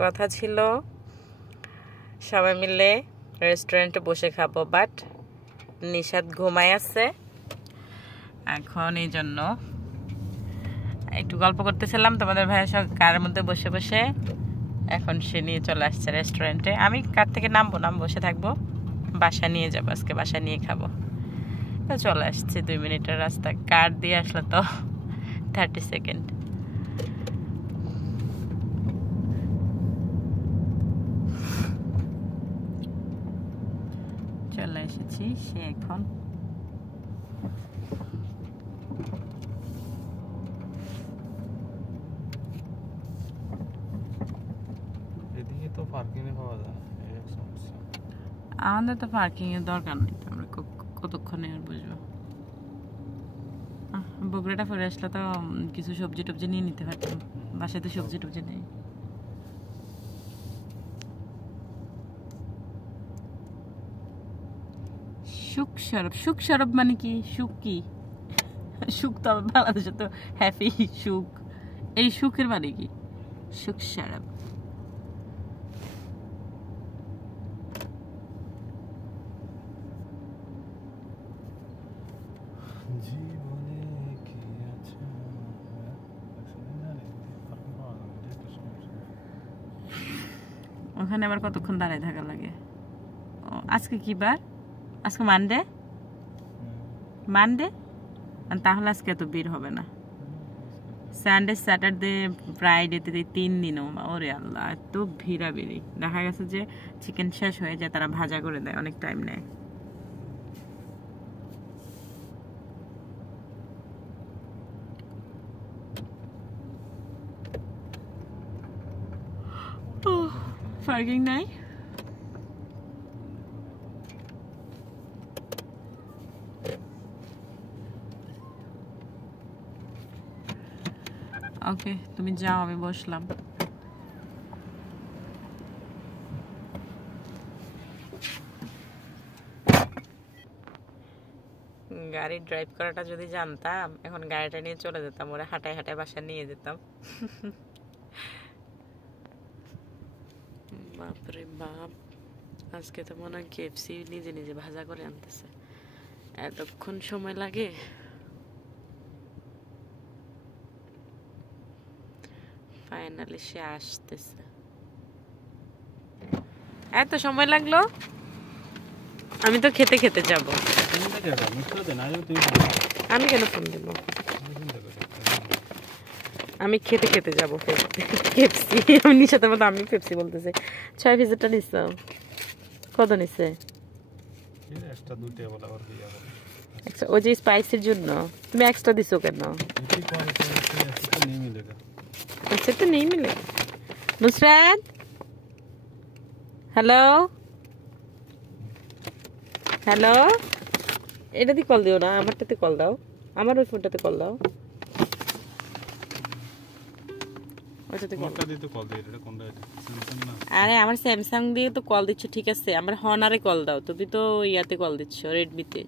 কথা ছিল সবাই মিলে রেস্টুরেন্টে বসে খাবো, বাট নিশাদ ঘুমায় আছে এখন। এই জন্য একটু গল্প করতেছিলাম তোমাদের ভাইয়ের সঙ্গে কারের মধ্যে বসে বসে। এখন সে নিয়ে চলে আসছে রেস্টুরেন্টে। আমি কার থেকে নামবো বসে থাকবো, বাসা নিয়ে যাবো আজকে, বাসা নিয়ে খাবো। তো চলে আসছে 2 মিনিটের রাস্তা, কার দিয়ে আসলে তো 30 সেকেন্ড। চলে এসেছি, সে এখন এদিকে তো পার্কিং এ পাওয়া যায়। আমাদের তো পার্কিং এর দরকার নেই, আমরা কতক্ষণে আর বুঝবো। বগুড়াটা ফিরে আসলে তো কিছু সবজি টবজি নিয়ে নিতে পারতাম, বাসায় তো সবজি টবজি নেই। সুখ সরব মানে কি? সুখ কি? সুখ তো বাংলাদেশে তো হ্যাপি সুখ, এই সুখের মানে কি? সুখ সরব। ওখানে আবার কতক্ষণ দাঁড়িয়ে থাকা লাগে? আজকে কি বার? আজকে মানডে। তাহলে আজকে এত ভিড় হবে না। সানডে, স্যাটারডে, ফ্রাইডেতে 3 দিনও, ওরে আল্লাহ এত ভিড়াভিড়ি। দেখা গেছে যে চিকেন শেষ হয়ে যায়, তারা ভাজা করে দেয়, অনেক টাইম নেয়। পার্কিং নাই। ওকে, তুমি যাও, আমি বসলাম। গাড়ি ড্রাইভ করাটা যদি জানতাম, এখন গাড়িটা নিয়ে চলে যেতাম, ওরা হাঁটায় হাঁটায় বাসা নিয়ে যেতাম। বাপরে বাপ, আজকে তো মনে হয় কেএফসি নিজে নিজে ভাজা করে আনতেছে। এতক্ষণ সময় লাগে? ফাইনালি সে আসতেছে। এত সময় লাগলো? আমি তো খেতে খেতে যাব। আমি কেন ফোন দিব? আমি খেতে খেতে যাবো পেপসি। আমি নিশাতের মতো আমি পেপসি বলতেছি। 6 পিসেরটা নিচ্ছ? কত নিচ্ছে? ওই যে স্পাইসির জন্য তুমি এক্সট্রা দিছো কেন? সেটা নেই মিলে। নুসরাত, হ্যালো হ্যালো, এটাতে কল দিও না, আমারটাতে কল দাও, আমার ওই ফোনটাতে কল দাও। আরে আমার স্যামসাং দিয়ে তো কল দিচ্ছ, ঠিক আছে, আমার হনারে কল দাও। তুমি তো ইয়াতে কল দিচ্ছ, রেডমিতে।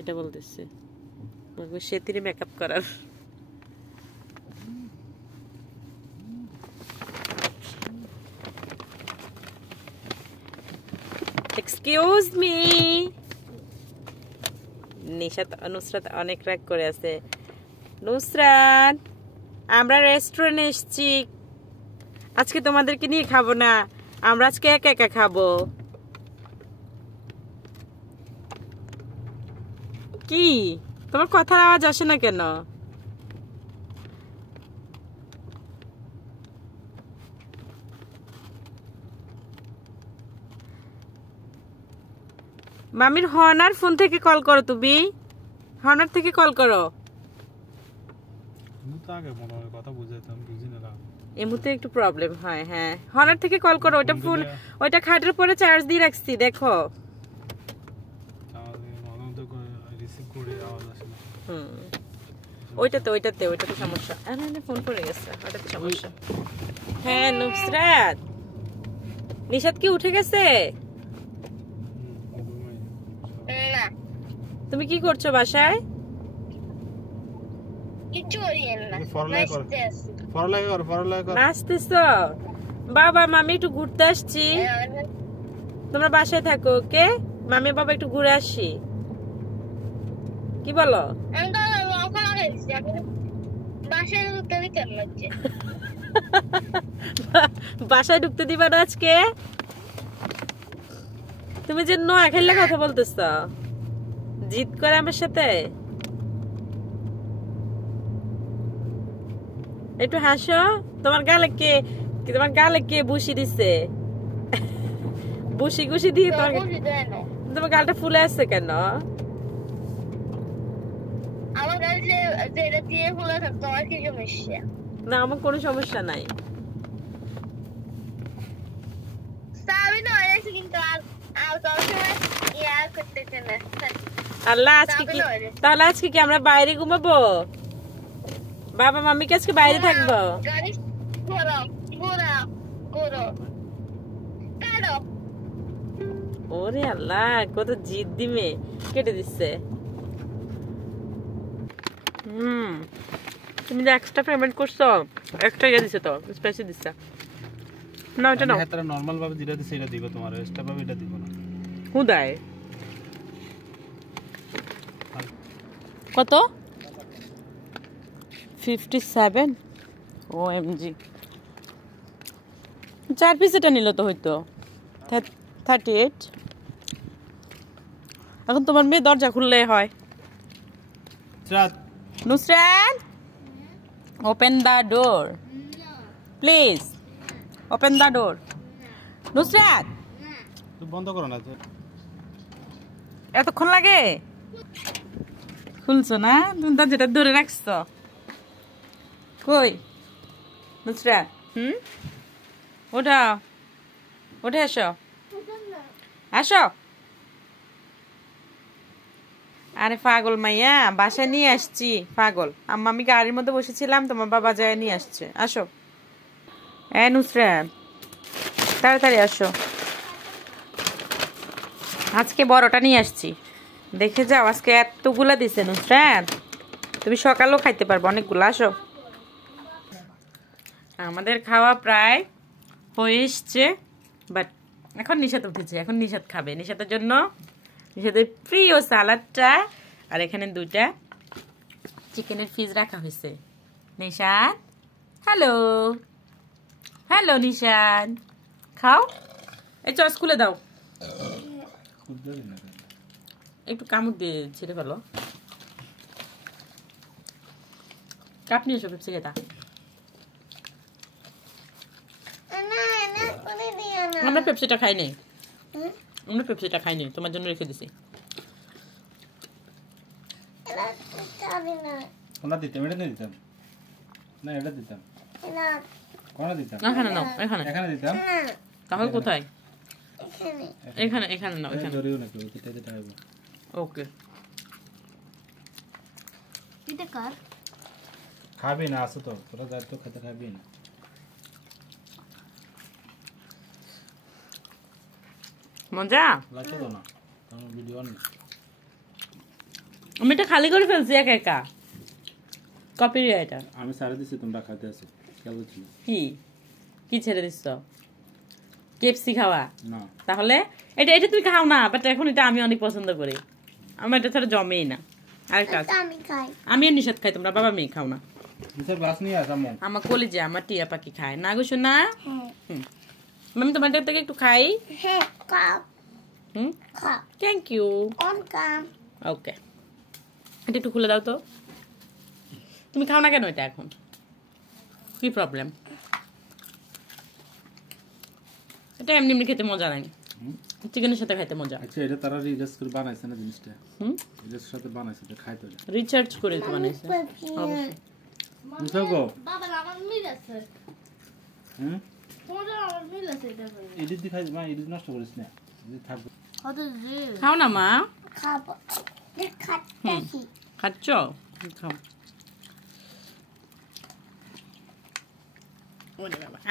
এটা বলতেছে সেতিরে মেকআপ করার। Excuse me. নুসরাত অনেক রাগ করে আছে। নুসরাত, আমরা রেস্টুরেন্টে এসেছি, আজকে তোমাদেরকে নিয়ে খাবো না, আমরা আজকে একা একা খাবো। কি তোমার কথার আওয়াজ আসে না কেন? মামির হনার ফোন থেকে কল করো, তুমি হনার থেকে কল করো। এমনিতে একটু প্রবলেম হয়। হ্যাঁ, হনার থেকে কল করো। ওইটা ফোন, ওইটা খাটের পরে চার্জ দিয়ে রাখছি, দেখো। ওইটাতে সমস্যা। ফোন করে গেছে, ওইটাতে সমস্যা। হ্যাঁ নুসরাত, নিশাত কি উঠে গেছে? তুমি কি করছো বাসায়? নাচতেছো? বাবা মামি একটু ঘুরতে আসছি, তোমরা বাসায় থাকো। ওকে মামি বাবা একটু ঘুরে আসি, কি বলো? বাসায় ঢুকতে দিবা না আজকে? তুমি যে নোয়া খেললে কথা বলতেছ, জিদ করে আমার সাথে। একটু হাসো। তোমার গালে কে বুশি দিছে? বুশি গুশি দিয়ে তোমার গালটা ফুলে আসছে কেন? না আমার কোনো সমস্যা নাই। আল্লাহ তাহলে আজকে কি আমরা বাইরে ঘুমাবো? বাবা মাম্মিকে আজকে বাইরে থাকবো? ওরে আল্লাহ, কত জিদ্দি মেয়ে, কেটে দিচ্ছে। তুমি যে এক্সট্রা পেমেন্ট করছো, এক্সট্রা ইয়ে দিছে তো, স্পেশাল দিছে না? ওটা নাও। হ্যাঁ, তারা নরমাল ভাবে যেটা দিছে এটা দিব, তোমার এক্সট্রা ভাবে এটা দিব না। হুদায় কত? 57? OMG, 4 পিস এটা নিল তো হয়তো 38। এখন তোমার মেয়ে দরজা খুললে হয়। Nusrat, open the door please, open the door. Nusrat বন্ধ করো না তো, এতক্ষণ লাগে? খুলছো না? তুমি দরজাটা ধরে রাখছো কই? নুসরাত ওঠা, উঠে আসো, আসো। আরে পাগল মাইয়া, বাসায় নিয়ে আসছি। পাগল আম্মা, আমি গাড়ির মধ্যে বসেছিলাম, তোমার বাবা যায় নিয়ে আসছে। আসো নুসরাত, তাড়াতাড়ি আসো। আজকে বড়টা নিয়ে আসছি, দেখে যাও। আজকে এতগুলা দিছে নুসরাত, তুমি সকালেও খাইতে পারবো অনেকগুলো। আসো। আমাদের খাওয়া প্রায় হয়ে এসছে, বাট এখন নিশাত উঠেছে। এখন নিশাত খাবে। নিশাতের জন্য নিশাতের প্রিয় সালাদটা, আর এখানে 2টা চিকেনের পিস রাখা হয়েছে। নিশাত, হ্যালো হ্যালো নিশাত, খাও। এই চল স্কুলে দাও, একটু কামড় দিয়ে ছেড়ে ফেলো। কাপ নিয়ে এসো, পেপসি খেতা। আমরা পেপসিটা খাই নাই, আমরা পেপসিটা খাই নাই, তোমার জন্য রেখে দিছি। এখানে নাও, এখানে। তাহলে কোথায়? এখানে, এখানে নাও, এখানে। ওকে, খাবি না? আসো তো, তোরা দায়িত্ব খেতে খাবি না। মজা লাগছে তো না? ভিডিও আমি এটা খালি করে ফেলছি একা একা। কপিরাইটার আমি সারা দিছি, তোমরা খাইতে আসো। কি কি ছেড়ে দিচ্ছ? কেপসি খাওয়া না? তাহলে এটা এটা তুমি খাও না, বাট এখন এটা আমি অনেক পছন্দ করি। আমার এটা ছাড়া জমেই না। আরেকটা আমি নিষেধ খাই, তোমরা বাবা মেয়ে খাও না। আমার কলিজা, আমার টিয়া পাখি খায় না গো শোনা। আমি তোমার থেকে একটু খাই। Thank you. ওকে, এটা একটু খুলে দাও তো। তুমি খাও না কেন এটা এখন? কি প্রবলেম? এটা এমনি এমনি খেতে মজা নাই, চিকেনের সাথে খাইতে মজা। আচ্ছা, এটা তারা রিসার্চ করে বানাইছে না জিনিসটা? রিসার্চ সাথে বানাইছে, এটা খাইতে হবে। রিসার্চ করে তো বানাইছে অবশ্যই। মুসাগো বাবা, আমার মিল আছে। তোমার আমার মিল আছে। এটা এডিট দি খাই, মা এডিট নষ্ট করিস না, যদি থাকবে। খাও না মা। খাবো, খাচ্ছি। খাচ্ছো? খাও।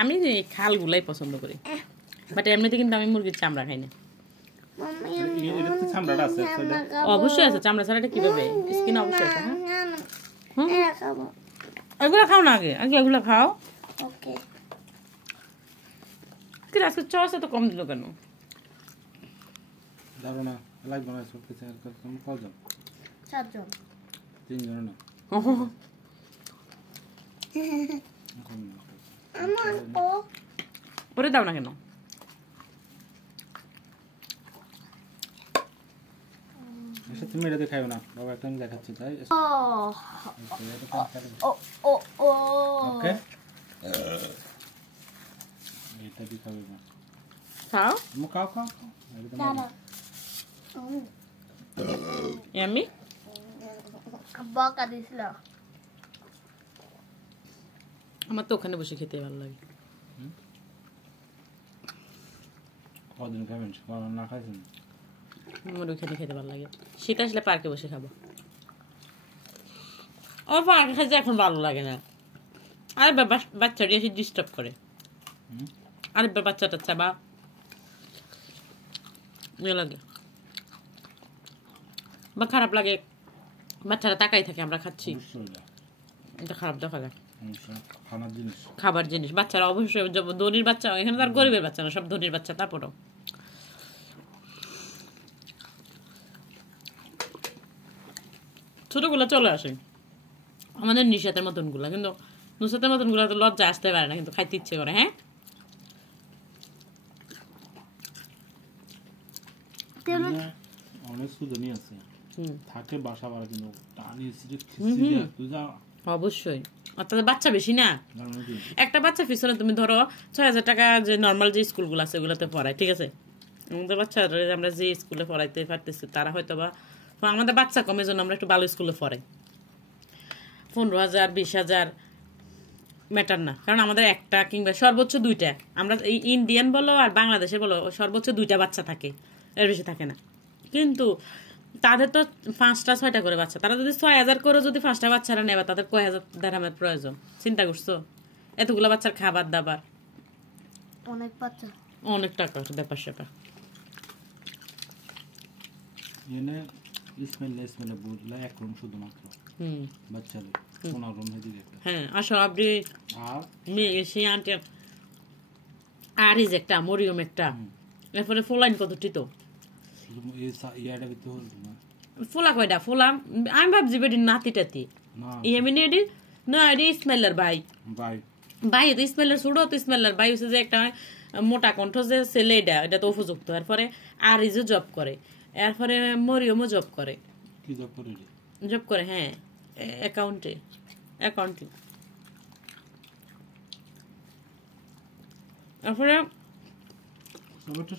আমি খালগুলাই পছন্দ করি, বাট এমনিতে কিন্তু আমি মুরগির চামড়া খাই না। অবশ্যই আছে চামড়া ছাড়া, এটা কিভাবে? স্কিন অবশ্যই আছে। এগুলো খাও না, আগে আগে এগুলো খাও। কি আজকে চস এত কম দিল কেন? ধরো না লাগবে না সব কিছু আর তুমি কজন? 4 জন। 3 জন না আমার ও পরে দাও না কেন? এসে তুমি এটা দেখাইও না বাবা একটা আমি দেখাচ্ছি তাই ও ও ও ওকে এটা কি খাবে না খাও মু খাও খাও খাও একদম দাদা ইয়ামি বকা দিছিল। আমার তো ওখানে বসে খেতে ভালো লাগে। কদিন খাবেন কারণ না খাইছেন আমার ওইখানে খেতে ভালো লাগে। শীত আসলে পার্কে বসে খাবো। আমার পার্কে খেতে এখন ভালো লাগে না। আরেকবার বাচ্চাটি এসে ডিস্টার্ব করে। আরেকবার বাচ্চা টাচ্চা বা ইয়ে লাগে বা খারাপ লাগে, বাচ্চারা তাকাই থাকে আমরা খাচ্ছি, এটা খারাপ দেখা যায়। খাবার জিনিস বাচ্চারা অবশ্যই ধনীর বাচ্চা, এখানে তার গরিবের বাচ্চা না, সব ধনীর বাচ্চা। তারপরও ছোটগুলো চলে আসে আমাদের নিশাতের মতন গুলা, কিন্তু নুসাতের মতন গুলা তো লজ্জা আসতে পারে না, কিন্তু খাইতে ইচ্ছে করে। হ্যাঁ অনেক সুদনি আছে থাকে বাসা বাড়া কিন্তু টানি অবশ্যই। অর্থাৎ বাচ্চা বেশি না, একটা বাচ্চা পিছনে তুমি ধরো 6,000 টাকা যে নর্মাল যে স্কুলগুলো আছে ওগুলোতে পড়ায়, ঠিক আছে। আমাদের বাচ্চা আমরা যে স্কুলে পড়াইতে পারতেছি তারা হয়তো বা আমাদের বাচ্চা কমে জন্য আমরা একটু ভালো স্কুলে পড়াই। 15,000 20,000 ম্যাটার না, কারণ আমাদের একটা কিংবা সর্বোচ্চ 2টা, আমরা এই ইন্ডিয়ান বলো আর বাংলাদেশে বলো সর্বোচ্চ 2টা বাচ্চা থাকে, এর বেশি থাকে না। কিন্তু তাদের তো 5টা 6টা করে বাচ্চা, তারা যদি 6,000 করে যদি 5টা বাচ্চারা নেবে তাদের কয় হাজার দিরহামের প্রয়োজন চিন্তা করছো? এতগুলো বাচ্চার খাবার দাবার অনেক বাচ্চা, অনেক টাকা ব্যাপার স্যাপার। এনে ইসমাইল বুঝলা এক রুম শুধুমাত্র বাচ্চাদের 15 রুম হেদিকে। হ্যাঁ আসো আপনি আর মেয়ে সে আন্টি আরিজ একটা মরিয়ম একটা, এরপরে ফোলাইন কতটি তো ইয়াটা ভিতরে হল না ফোলা কয়টা ফোলা, আমি ভাবছি বেটি নাতি টাতি এমনি এডি না, এডি ইসমাইলের ভাই ভাই তো ইসমাইলের ছোট, তো ইসমাইলের ভাই হচ্ছে যে একটা মোটা কণ্ঠ যে ছেলে, এটা তো উপযুক্ত। এরপরে আরিজও জব করে, এরপরে মরিয়মও জব করে। কি জব করে? জব করে হ্যাঁ অ্যাকাউন্টিং। এরপরে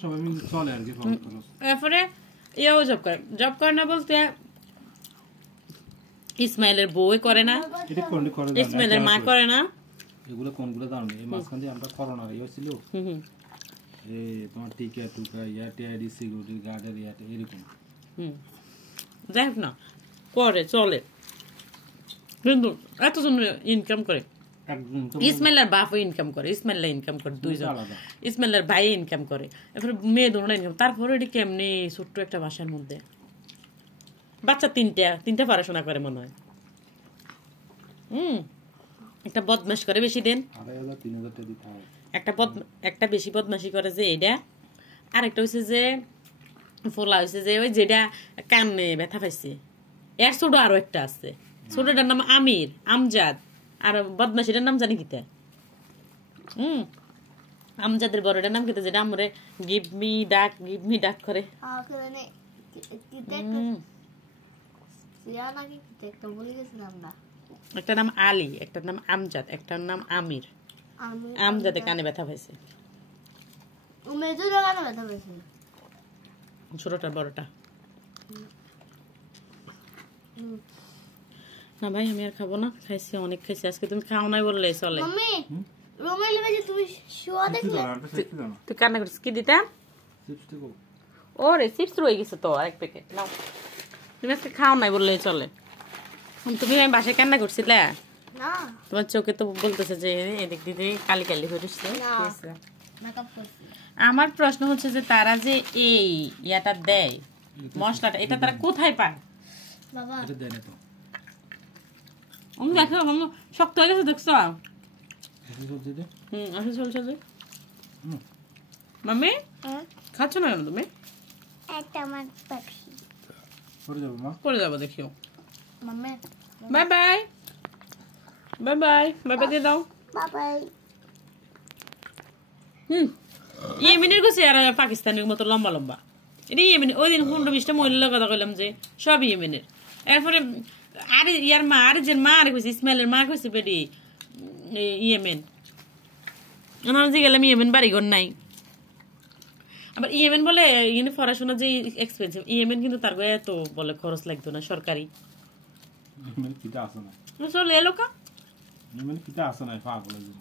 সবাই মিলে চলে আর কি। এরপরে ইয়েও জব করে না বলতে ইসমাইলের বউ করে না, ইসমাইলের মা করে না। এগুলো কোনগুলো জানো? এই মাঝখান দিয়ে আমরা করোনার ইয়ে ছিল, এই তোমার টিকা টুকা ইয়াতে আইডি সিকিউরিটি গার্ডের ইয়াতে এরকম। যাই হোক না করে চলে, কিন্তু এতজন ইনকাম করে। ইসমাইলের বাপও ইনকাম করে, ইসমাইল্লা ইনকাম করে, 2 জন। ইসমাইলের ভাই ইনকাম করে, এরপরে মেয়ে দুটো ইনকাম। তারপরে এটি কেমনি ছোট্ট একটা বাসার মধ্যে বাচ্চা 3টা পড়াশোনা করে মনে হয়। একটা বদমাশ করে বেশি দিন, একটা বেশি বদমাশি করে যে এটা। আরেকটা হচ্ছে যে ফোলা হয়েছে যে ওই যেটা কানে ব্যথা পাইছে, এর ছোট আরো একটা আছে, ছোটটার নাম আমির আমজাদ, আর বদমাশিটার নাম জানি কিতা। আমজাদের বড়টার নাম কিতা, যেটা আমরে গিভ মি ডাক করে। একটা নাম আলী, একটা নাম আমজাদ, একটা নাম আমির। আমজাদে কানে ব্যথা পাইছে, ছোটটা বড়টা না। ভাই আমি আর খাবো না, খাইছি অনেক খাইছি আজকে। তুমি খাও নাই বললে চলে। তুই কান্না করছিস কি দিতে? ওরে চিপস রয়ে গেছে তো এক প্যাকেট নাও। তুমি আজকে খাও নাই বললে চলে। তুমি আমি বাসায় কান্না করছিলে না, তোমার চোখে তো বলতেছে যে এদিক দিদি কালি কালি হয়েছে। আমার প্রশ্ন হচ্ছে যে তারা যে এই ইয়াটা দেয় মশলাটা, এটা তারা কোথায় পায়? বাবা এটা দেয় না তো। দেখো শক্ত হয়ে গেছে দেখছো? আসলে চলছে যে আসলে চলছে যে মাম্মি খাচ্ছ না কেন তুমি? একটা আমার পাখি করে যাবো মা। করে যাবো দেখিও। Mummy bye bye bye bye bye bye দিয়ে দাও। বাবাই ইয়েমেনের কাছে আর পাকিস্তানের মতো লম্বা লম্বা। এটা ইয়েমেন। ওই দিন 15-20টা মহিলার কথা কইলাম যে সব ইয়েমেনের। এরপরে আর ইয়ার মা আর যে মা আর কইছে ইসমাইলের মা কইছে বেডি ইয়েমেন। আমার যে গেলাম ইয়েমেন বাড়িঘর নাই। আবার ইয়েমেন বলে ইয়ে পড়াশোনা যে এক্সপেন্সিভ, ইয়েমেন কিন্তু তার গায়ে এত বলে খরচ লাগতো না সরকারি। ইমেল কিটা আছে না, চলে এলো কা ইমেল কিটা আছে না পাগল আছে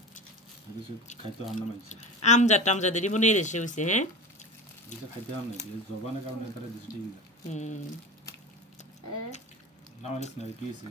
কিছু খাইতে হয় না মাইছে। আমজাদেরই মনে এসে হয়েছে। হ্যাঁ কিছু খাইতে হয় না, জবানের কারণে তারা দৃষ্টি দিল হুম না হলে কি হয়েছে